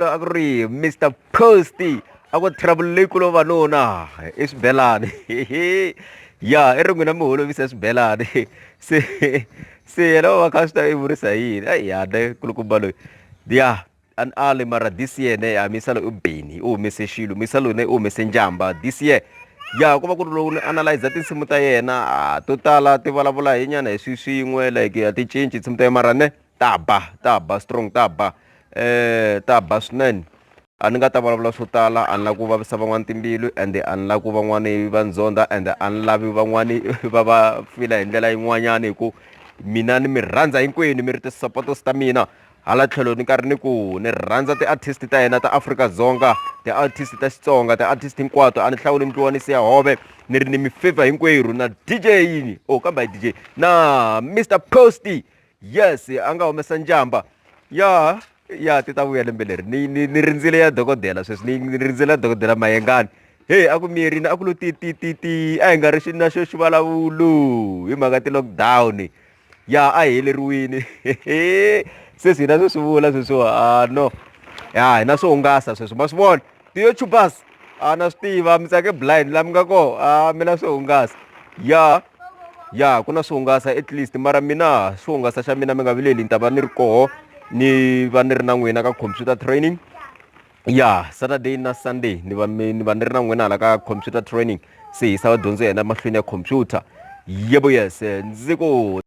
Agri Mr. Posty aku trouble lekulo vanona isibelani ya erungwini muholo visa isibelani se lo wakasta ivurisa yini ya de kulukubalo ya an ale mara this year ne ya misalo ubeni o meseshilo misalo ne o mesenjamba this year ya kuva ku lo analyze tinsimu ta yena to tala ti vulavula hi nyana hi swin'we like ya ti cinci tinsimu ta mara ne taba strong taba swinene a ni nga ta vulavula swo tala a ni la ku vavisa van'wani timbilu ende a ni la ku van'wani va ndzondha ende a ni lavi van'wani va fila hi ndlela yin'wanyana hi ku mina ni mi rhandza hinkwenu mi ri ti-supporters ta mina hala tlhelo ni karhi ni ku ni rhandza ti-artist ta hina ta Afrika-Dzonga ti-artist ta Xitsonga ti-artist hinkwato a ni hlawuli ni tliwa ni siya hove ni ri ni mi favor hinkwerhu na DJ yini kambe DJ na Mr. Posty yes a nga humesa njamba ya ti ta vuya lembe leri ni rindzile ya dokodela sweswi ni rindzile ya dokodela Mayengani a ku miyerini a ku lo ti a hi nga ri na xo xivulavulu hi mhaka ti-lockdown ya a heleriwini se hina swo swi vula sweswiwa no ya hina swo hungasa sweswi ma swi vona ti-YouTubers na swi tiva mi tsake blind la mi nga koho mina swo hungasa ya ku na swo hungasa at least mara mina swo hungasa xa mina mi nga vileli ni ta va ni ri koho ni va ni ri na n'wina ka computer training Saturday na Sunday ni va ni ri na n'wina hala ka computer training se hi yisa vadyondzi ya hina mahlweni ya computer yebo yes ndzi ku